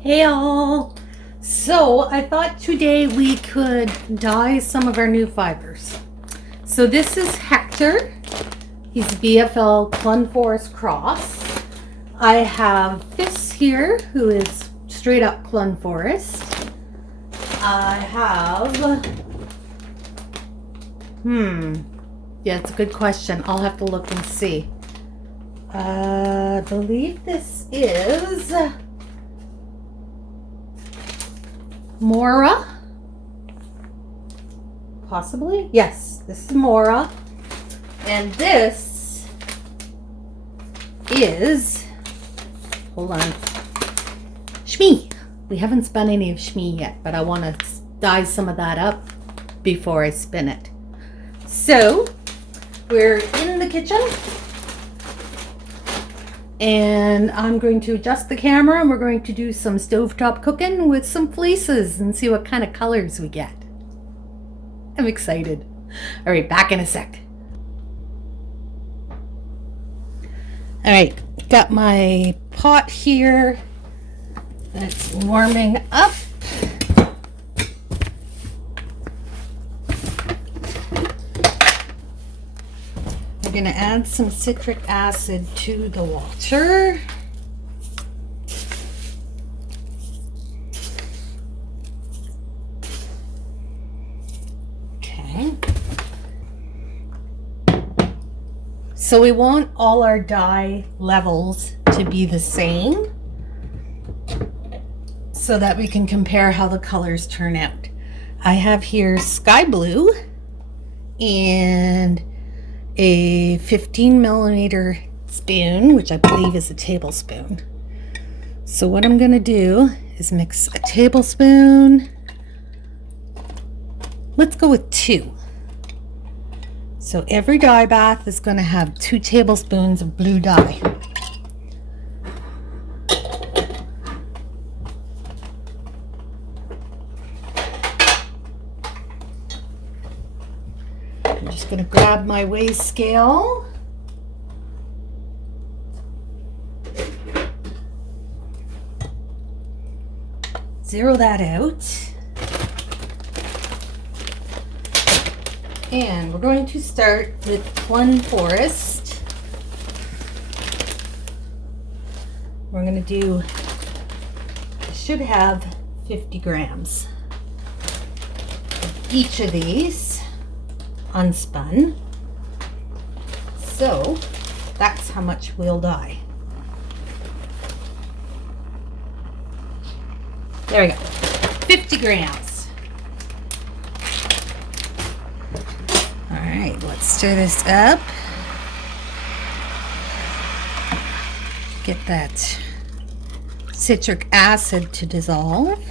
Hey all! So I thought today we could dye some of our new fibers. So this is Hector. He's BFL Clun Forest Cross. I have Fleece here, who is straight up Clun Forest. I have... Yeah, it's a good question. I'll have to look and see. I believe this is... Mora, possibly. Yes, this is Mora, and this is, hold on, Shmee. We haven't spun any of Shmee yet, but I want to dye some of that up before I spin it. So we're in the kitchen, and I'm going to adjust the camera and we're going to do some stovetop cooking with some fleeces and see what kind of colors we get. I'm excited. All right, back in a sec. All right, got my pot here that's warming up. I'm going to add some citric acid to the water. Okay. So we want all our dye levels to be the same so that we can compare how the colors turn out. I have here sky blue and a 15 millimeter spoon, which I believe is a tablespoon. So what I'm going to do is mix a tablespoon. Let's go with 2. So every dye bath is going to have 2 tablespoons of blue dye. I'm just going to grab my weigh scale. Zero that out. And we're going to start with Clun Forest. We're going to do, I should have 50 grams of each of these unspun. So that's how much we'll dye. There we go, 50 grams. All right, let's stir this up. Get that citric acid to dissolve.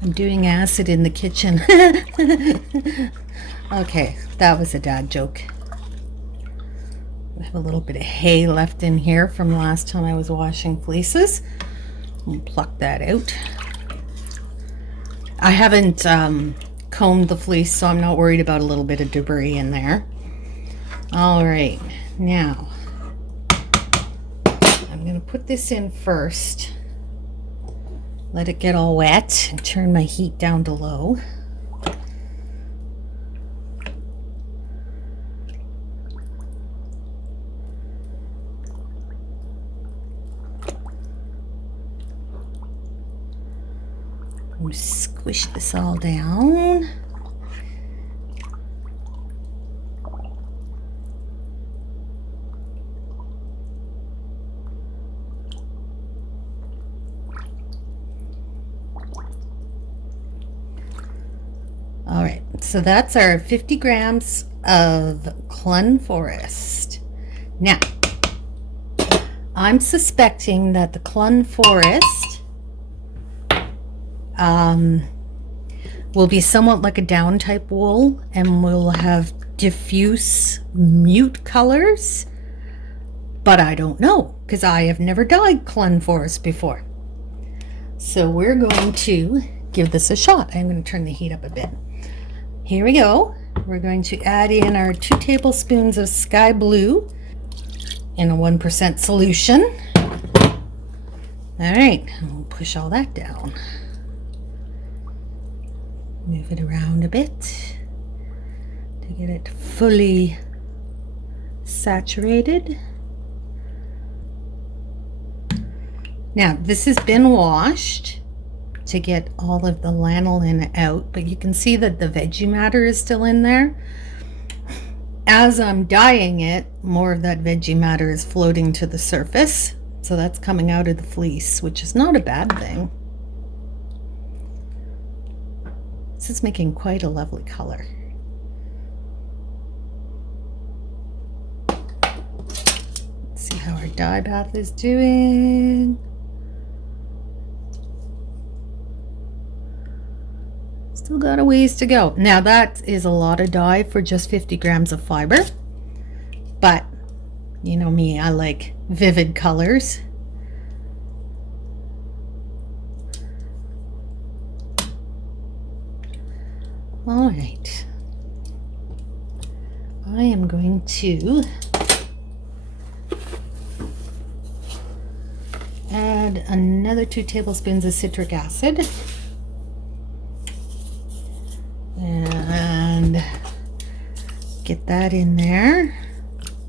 I'm doing acid in the kitchen. Okay, that was a dad joke. I have a little bit of hay left in here from last time I was washing fleeces. We'll pluck that out. I haven't combed the fleece, so I'm not worried about a little bit of debris in there. All right, now I'm going to put this in first. Let it get all wet and turn my heat down to low. Squish this all down. All right, so that's our 50 grams of Clun Forest. Now, I'm suspecting that the Clun Forest will be somewhat like a down type wool and will have diffuse mute colors, but I don't know because I have never dyed Clun Forest before. So we're going to give this a shot. I'm going to turn the heat up a bit. Here we go. We're going to add in our 2 tablespoons of sky blue in a 1% solution. All right, we'll push all that down. Move it around a bit to get it fully saturated. Now, this has been washed to get all of the lanolin out, but you can see that the veggie matter is still in there. As I'm dyeing it, more of that veggie matter is floating to the surface. So that's coming out of the fleece, which is not a bad thing. This is making quite a lovely color. Let's see how our dye bath is doing. Still got a ways to go. Now that is a lot of dye for just 50 grams of fiber, but you know me, I like vivid colors. All right, I am going to add another 2 tablespoons of citric acid and get that in there.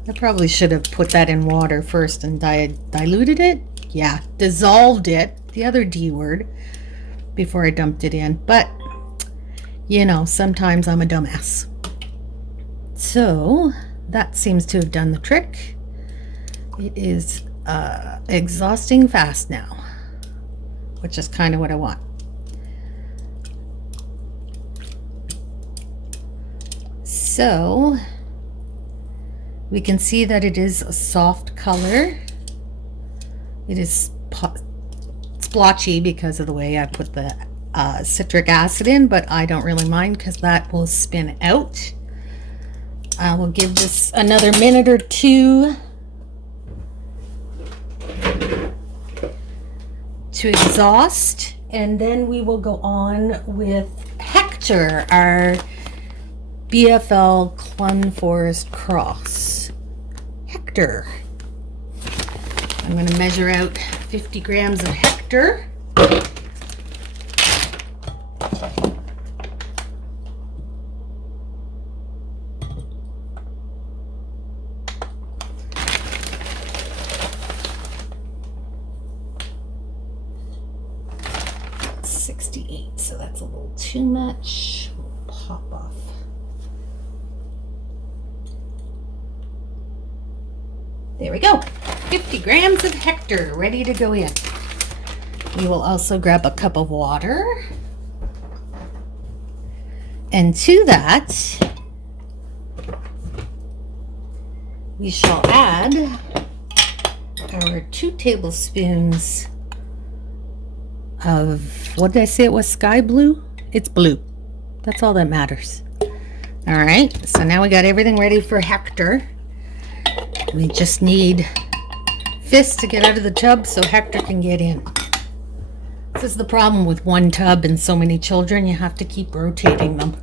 I probably should have put that in water first and diluted it. Yeah, dissolved it, the other D word, before I dumped it in. But, you know, sometimes I'm a dumbass. So, that seems to have done the trick. It is exhausting fast now, which is kind of what I want. So, we can see that it is a soft color. It is splotchy because of the way I put the citric acid in, but I don't really mind because that will spin out. I will give this another minute or two to exhaust, and then we will go on with Hector, our BFL Clun Forest Cross. Hector. I'm going to measure out 50 grams of Hector. So that's a little too much. We'll pop off. There we go. 50 grams of Hector ready to go in. We will also grab a cup of water. And to that, we shall add our 2 tablespoons of, what did I say it was, sky blue? It's blue. That's all that matters. All right, so now we got everything ready for Hector. We just need fists to get out of the tub so Hector can get in. This is the problem with one tub and so many children. You have to keep rotating them.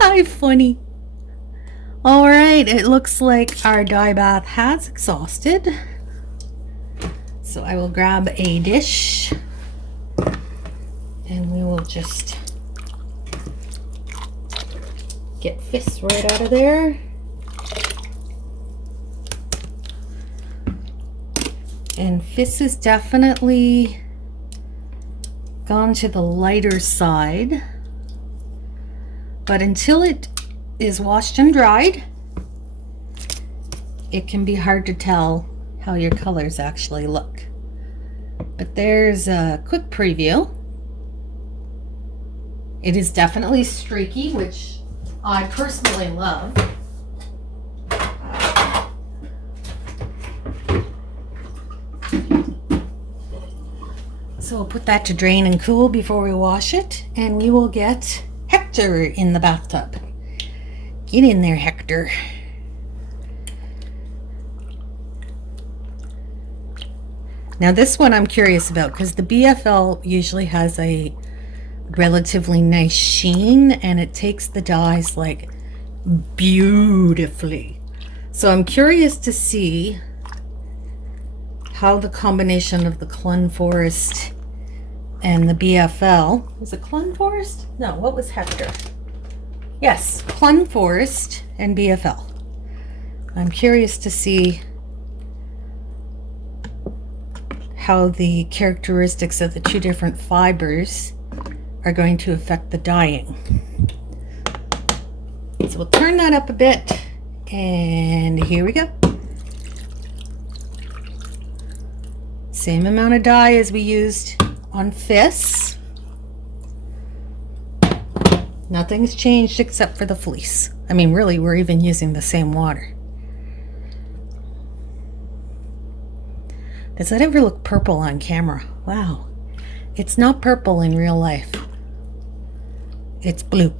How funny. All right, it looks like our dye bath has exhausted. So I will grab a dish and we will just get fists right out of there. And Fizz is definitely gone to the lighter side. But until it is washed and dried, it can be hard to tell how your colors actually look. But there's a quick preview. It is definitely streaky, which I personally love. So we'll put that to drain and cool before we wash it, and we will get Hector in the bathtub. Get in there, Hector. Now this one I'm curious about because the BFL usually has a relatively nice sheen and it takes the dyes like beautifully. So I'm curious to see how the combination of the Clun Forest and the BFL, was it Clun Forest? No, what was Hector? Yes, Clun Forest and BFL. I'm curious to see how the characteristics of the two different fibers are going to affect the dyeing. So we'll turn that up a bit, and here we go. Same amount of dye as we used on Fleece. Nothing's changed except for the fleece. I mean, really, we're even using the same water. Does that ever look purple on camera? Wow. It's not purple in real life. It's blue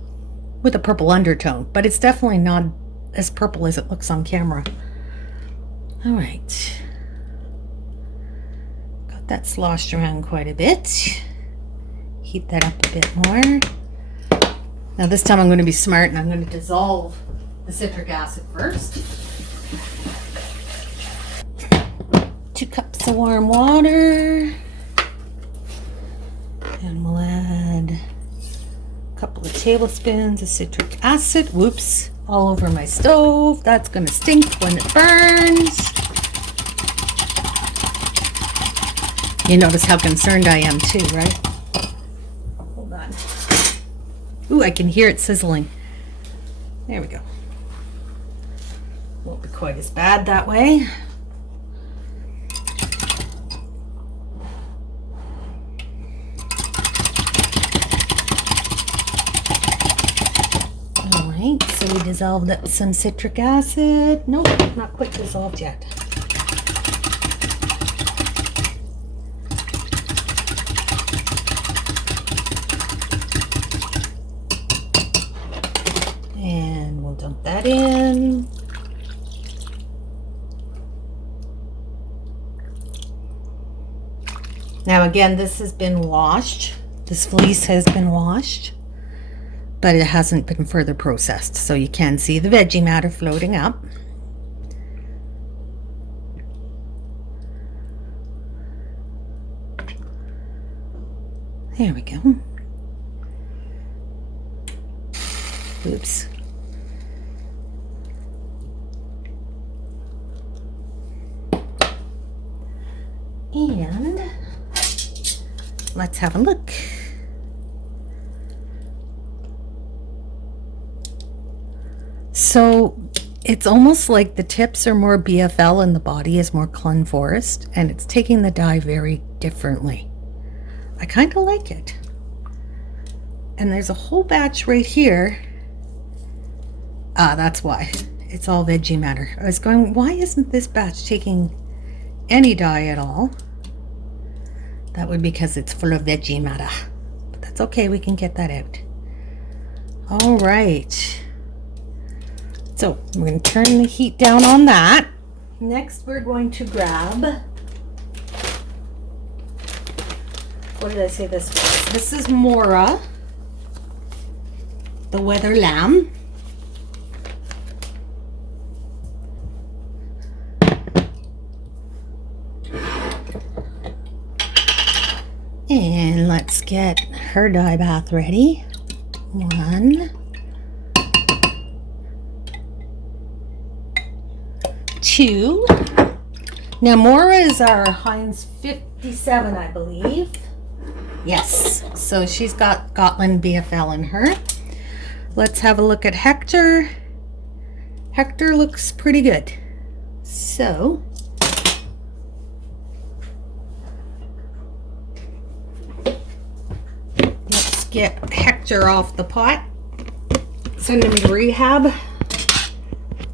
with a purple undertone, but it's definitely not as purple as it looks on camera. All right. Got that sloshed around quite a bit. Heat that up a bit more. Now this time I'm going to be smart and I'm going to dissolve the citric acid first. 2 cups of warm water. And we'll add a couple of tablespoons of citric acid. Whoops, all over my stove. That's going to stink when it burns. You notice how concerned I am too, right? Hold on. Ooh, I can hear it sizzling. There we go. Won't be quite as bad that way. Alright, so we dissolved up some citric acid. Nope, not quite dissolved yet. And we'll dump that in. Now again, this has been washed. This fleece has been washed, but it hasn't been further processed. So you can see the veggie matter floating up. There we go. Oops. And let's have a look. So it's almost like the tips are more BFL and the body is more Clun Forest, and it's taking the dye very differently. I kind of like it. And there's a whole batch right here. Ah, that's why. It's all veggie matter. I was going, why isn't this batch taking any dye at all? That would be because it's full of veggie matter. But that's okay, we can get that out. All right. So I'm going to turn the heat down on that. Next, we're going to grab, what did I say this was? This is Mora, the Weather Lamb. And let's get her dye bath ready. 1, 2. Now Mora is our Heinz 57, I believe. Yes, so she's got Gotland BFL in her. Let's have a look at Hector. Hector looks pretty good. So let's get Hector off the pot. Send him to rehab.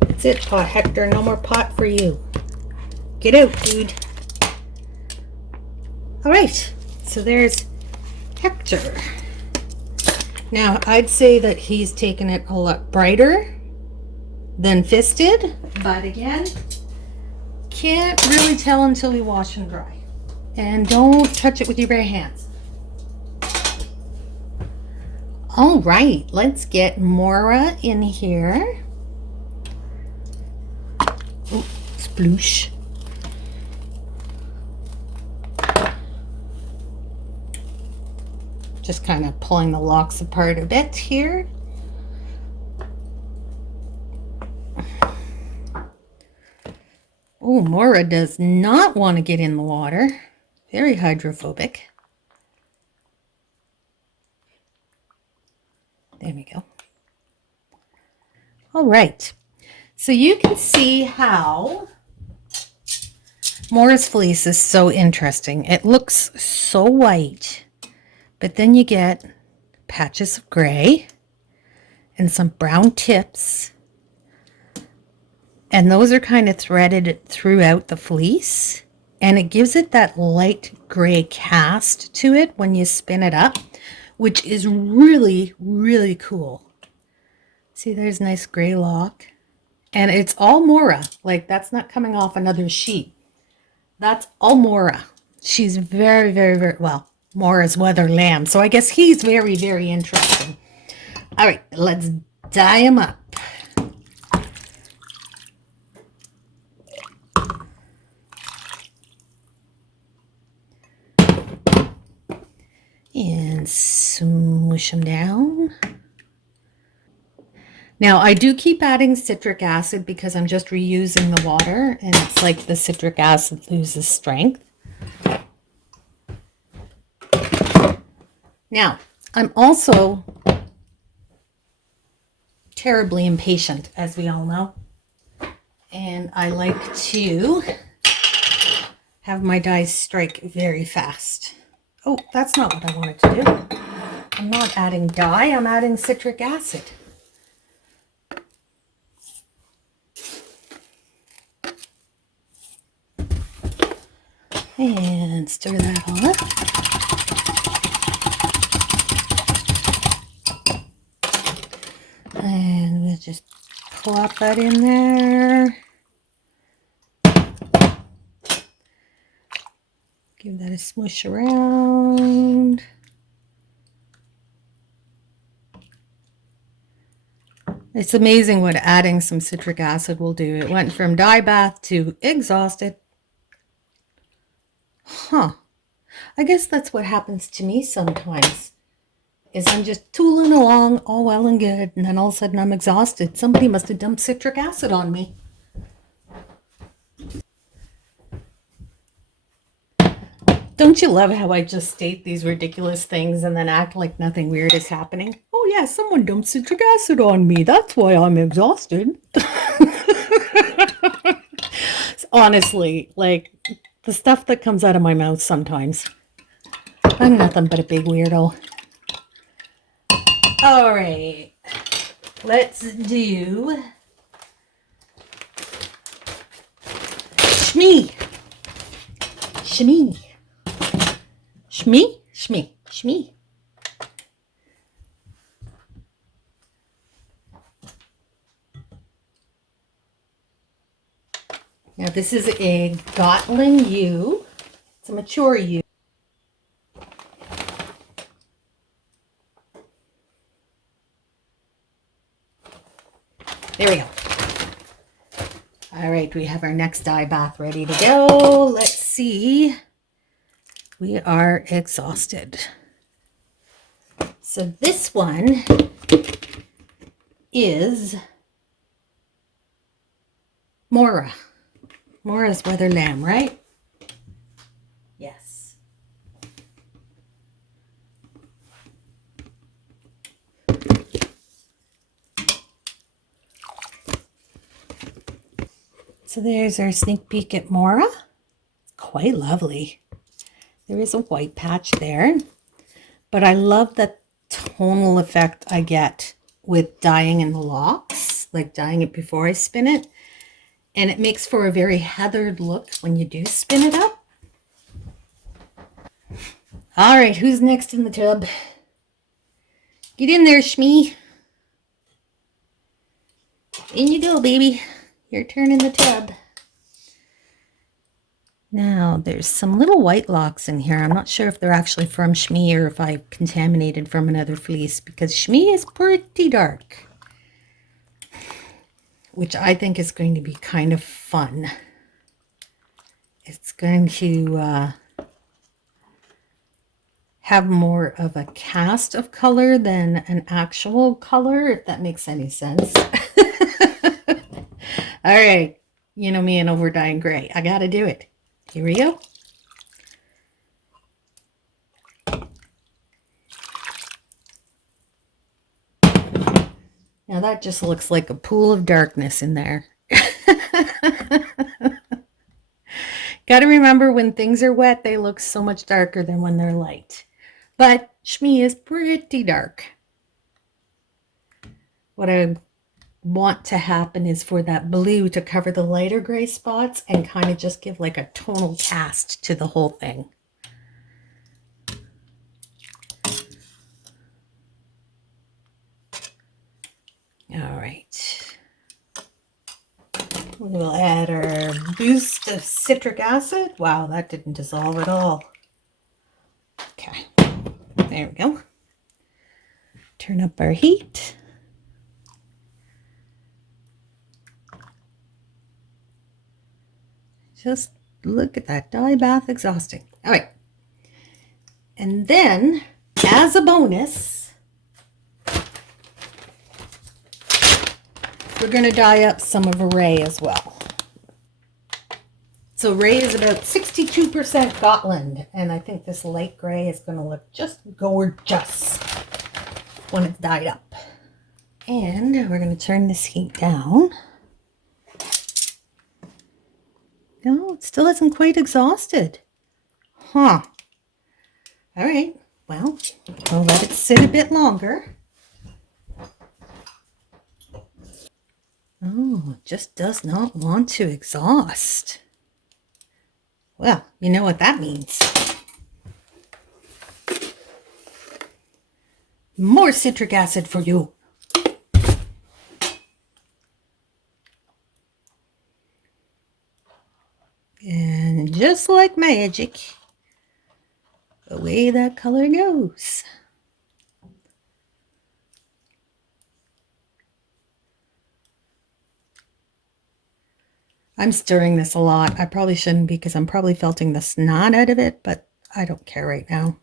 That's it, pot Hector. No more pot for you. Get out, dude. All right, so there's Hector. Now, I'd say that he's taken it a lot brighter than Fleece did, but again, can't really tell until we wash and dry. And don't touch it with your bare hands. All right, let's get Mora in here. Oh, sploosh. Just kind of pulling the locks apart a bit here. Oh, Mora does not want to get in the water. Very hydrophobic. There we go. All right. So you can see how Mora's fleece is so interesting. It looks so white, but then you get patches of gray and some brown tips. And those are kind of threaded throughout the fleece. And it gives it that light gray cast to it when you spin it up, which is really, really cool. See, there's a nice gray lock. And it's all Mora. Like, that's not coming off another sheet. That's all Mora. She's very, very, very, well, Mora's weather lamb. So I guess he's very, very interesting. All right, let's dye him up. And smoosh them down. Now, I do keep adding citric acid because I'm just reusing the water, and it's like the citric acid loses strength. Now, I'm also terribly impatient, as we all know, and I like to have my dyes strike very fast. Oh, that's not what I wanted to do. I'm not adding dye, I'm adding citric acid. And stir that all up. And we'll just plop that in there. Give that a smush around. It's amazing what adding some citric acid will do. It went from dye bath to exhausted. Huh. I guess that's what happens to me sometimes. Is I'm just tooling along, all well and good, and then all of a sudden I'm exhausted. Somebody must have dumped citric acid on me. Don't you love how I just state these ridiculous things and then act like nothing weird is happening? Oh yeah, someone dumped citric acid on me. That's why I'm exhausted. Honestly, like the stuff that comes out of my mouth sometimes. I'm nothing but a big weirdo. All right, let's do Shmee. Shmee. Shmee? Shmee. Shmee. Now this is a Gotland ewe. It's a mature ewe. There we go. All right, we have our next dye bath ready to go. Let's see. We are exhausted. So this one is Mora. Mora's weather lamb, right? Yes. So there's our sneak peek at Mora. Quite lovely. There is a white patch there, but I love the tonal effect I get with dyeing in the locks, like dyeing it before I spin it. And it makes for a very heathered look when you do spin it up. All right, who's next in the tub? Get in there, Shmee. In you go, baby. Your turn in the tub. Now, there's some little white locks in here. I'm not sure if they're actually from Shmee or if I contaminated from another fleece, because Shmee is pretty dark, which I think is going to be kind of fun. It's going to have more of a cast of color than an actual color, if that makes any sense. All right, you know me and over dyeing gray. I gotta do it. Here we go. Now that just looks like a pool of darkness in there. Gotta remember, when things are wet, they look so much darker than when they're light. But Shmee is pretty dark. What I want to happen is for that blue to cover the lighter gray spots and kind of just give like a tonal cast to the whole thing. All right. We'll add our boost of citric acid. Wow, that didn't dissolve at all. Okay, there we go. Turn up our heat. Just look at that dye bath, exhausting. All right. And then, as a bonus, we're going to dye up some of Ray as well. So Ray is about 62% Gotland, and I think this light gray is going to look just gorgeous when it's dyed up. And we're going to turn this heat down. No, it still isn't quite exhausted. Huh. All right. Well, we'll let it sit a bit longer. Oh, it just does not want to exhaust. Well, you know what that means. More citric acid for you. And just like magic, away that color goes. I'm stirring this a lot. I probably shouldn't, because I'm probably felting the snot out of it, but I don't care right now.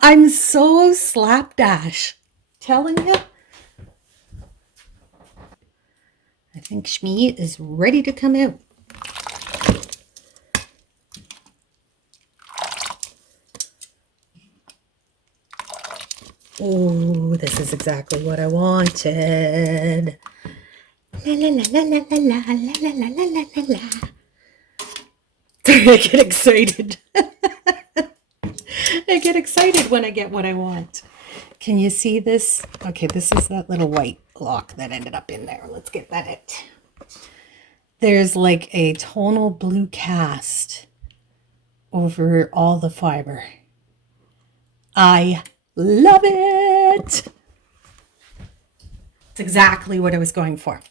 I'm so slapdash. Telling you. I think Shmee is ready to come out. Oh, this is exactly what I wanted. La la la la la la la la la la la la la. I get excited. I get excited when I get what I want. Can you see this? Okay, this is that little white block that ended up in there. Let's get that out. There's like a tonal blue cast over all the fiber. I love it. It's exactly what I was going for.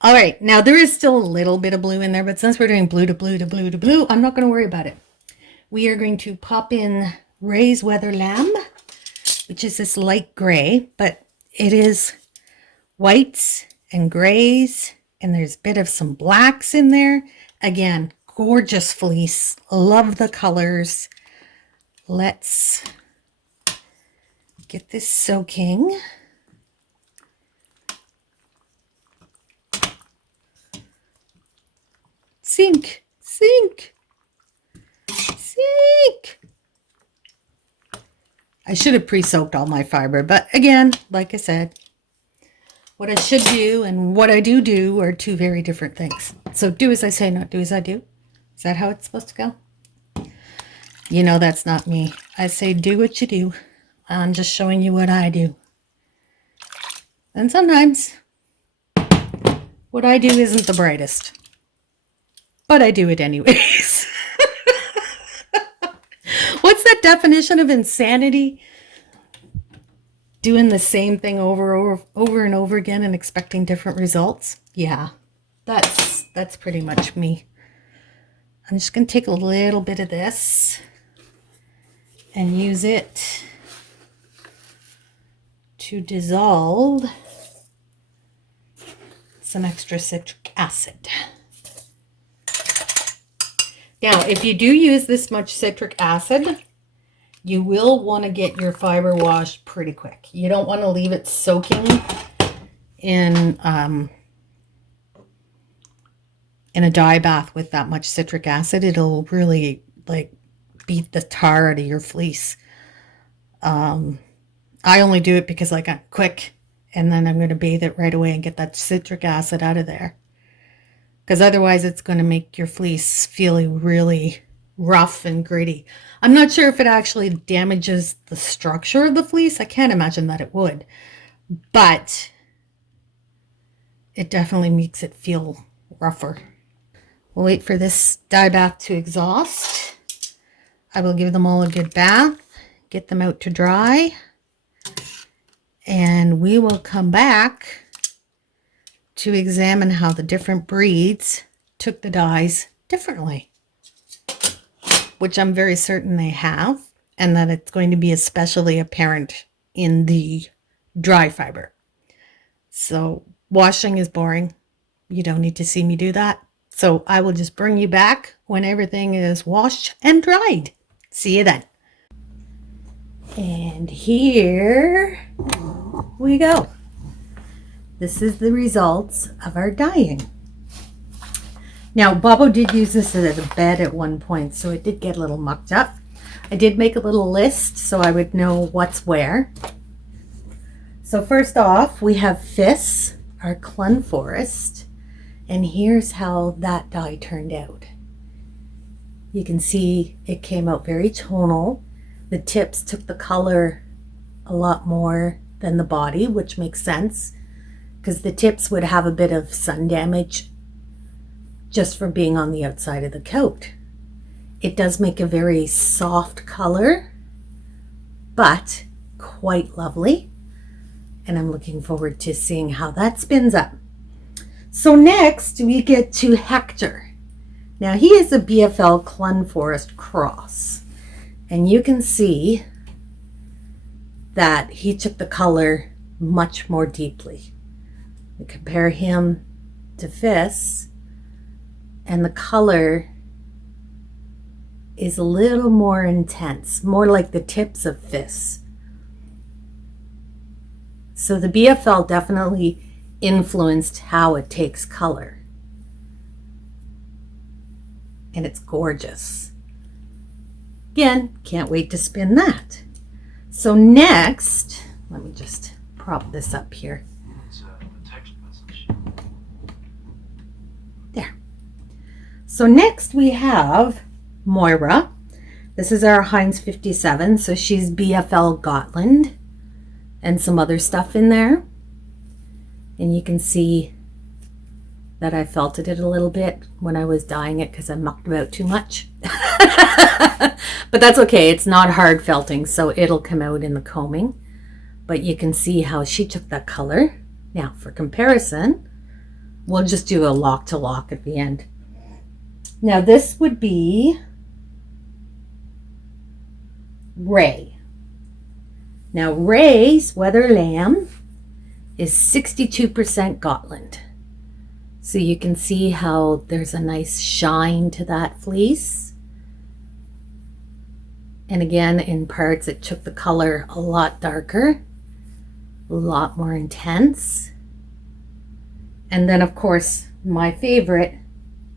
All right, now there is still a little bit of blue in there, but since we're doing blue to blue to blue to blue, I'm not going to worry about it. We are going to pop in Ray's Weather Lamb, which is this light gray, but it is whites and grays, and there's a bit of some blacks in there. Again, gorgeous fleece. Love the colors. Let's get this soaking. Sink, sink, sink. I should have pre-soaked all my fiber, but again, like I said, what I should do and what I do are two very different things. So do as I say, not do as I do. Is that how it's supposed to go? You know that's not me. I say do what you do. I'm just showing you what I do. And sometimes what I do isn't the brightest. But I do it anyways. What's that definition of insanity? Doing the same thing over and over again and expecting different results? Yeah, that's pretty much me. I'm just going to take a little bit of this and use it to dissolve some extra citric acid. Now, if you do use this much citric acid, you will want to get your fiber washed pretty quick. You don't want to leave it soaking in a dye bath with that much citric acid. It'll really like beat the tar out of your fleece. I only do it because like I'm quick, and then I'm going to bathe it right away and get that citric acid out of there. Because otherwise it's going to make your fleece feel really rough and gritty. I'm not sure if it actually damages the structure of the fleece. I can't imagine that it would. But it definitely makes it feel rougher. We'll wait for this dye bath to exhaust. I will give them all a good bath, get them out to dry, and we will come back to examine how the different breeds took the dyes differently, which I'm very certain they have, and that it's going to be especially apparent in the dry fiber. So washing is boring. You don't need to see me do that. So I will just bring you back when everything is washed and dried. See you then. And here we go. This is the results of our dyeing. Now, Bobo did use this as a bed at one point, so it did get a little mucked up. I did make a little list so I would know what's where. So first off, we have Fleece, our Clun Forest, and here's how that dye turned out. You can see it came out very tonal. The tips took the color a lot more than the body, which makes sense because the tips would have a bit of sun damage just from being on the outside of the coat. It does make a very soft color, but quite lovely. And I'm looking forward to seeing how that spins up. So next we get to Hector. Now he is a BFL Clun Forest cross. And you can see that he took the color much more deeply. We compare him to Fleece, and the color is a little more intense, more like the tips of Fleece. So the BFL definitely influenced how it takes color. And it's gorgeous. Again, can't wait to spin that. So next, let me just prop this up here. It's a text message. There. So next we have Mora. This is our Heinz 57. So she's BFL Gotland and some other stuff in there. And you can see that I felted it a little bit when I was dyeing it because I mucked about too much. But that's okay. It's not hard felting, so it'll come out in the combing. But you can see how she took that color. Now, for comparison, we'll just do a lock to lock at the end. Now, this would be Ray. Now, Ray's Weather Lamb is 62% Gotland. So you can see how there's a nice shine to that fleece. And again, in parts, it took the color a lot darker, a lot more intense. And then, of course, my favorite,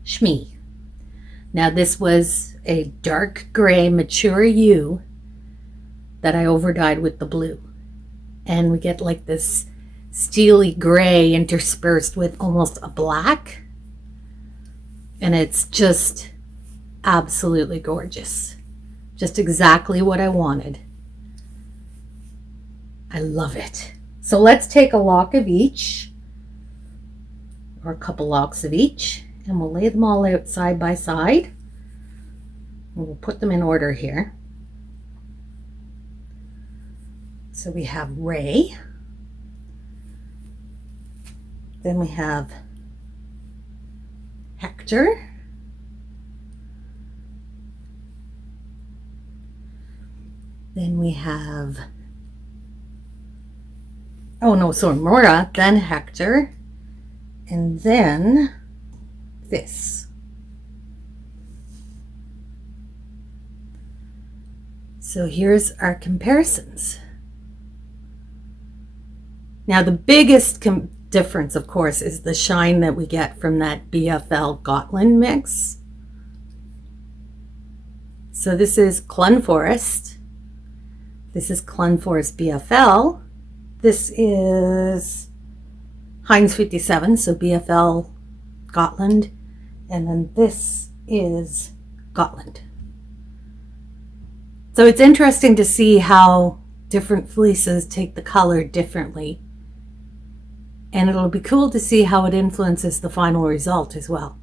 Shmee. Now, this was a dark gray mature hue that I overdyed with the blue. And we get like this steely gray interspersed with almost a black. And it's just absolutely gorgeous. Just exactly what I wanted. I love it. So let's take a lock of each, or a couple locks of each, and we'll lay them all out side by side. And we'll put them in order here. So we have Ray. Then we have Hector. Then we have, Mora, then Hector, and then this. So here's our comparisons. Now the biggest difference, of course, is the shine that we get from that BFL Gotland mix. So this is Clun Forest. This is Clun Forest BFL. This is Heinz 57, so BFL Gotland. And then this is Gotland. So it's interesting to see how different fleeces take the color differently. And it'll be cool to see how it influences the final result as well.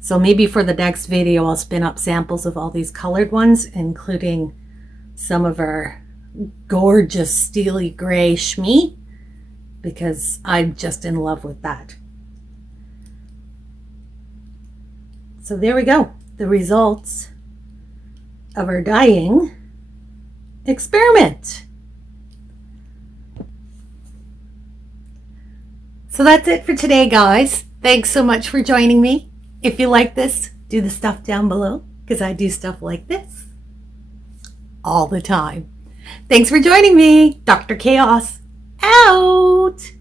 So maybe for the next video, I'll spin up samples of all these colored ones, including some of our gorgeous steely gray Shmee, because I'm just in love with that. So there we go, the results of our dyeing experiment. So that's it for today, guys. Thanks so much for joining me. If you like this, do the stuff down below, because I do stuff like this all the time. Thanks for joining me. Dr. Chaos out.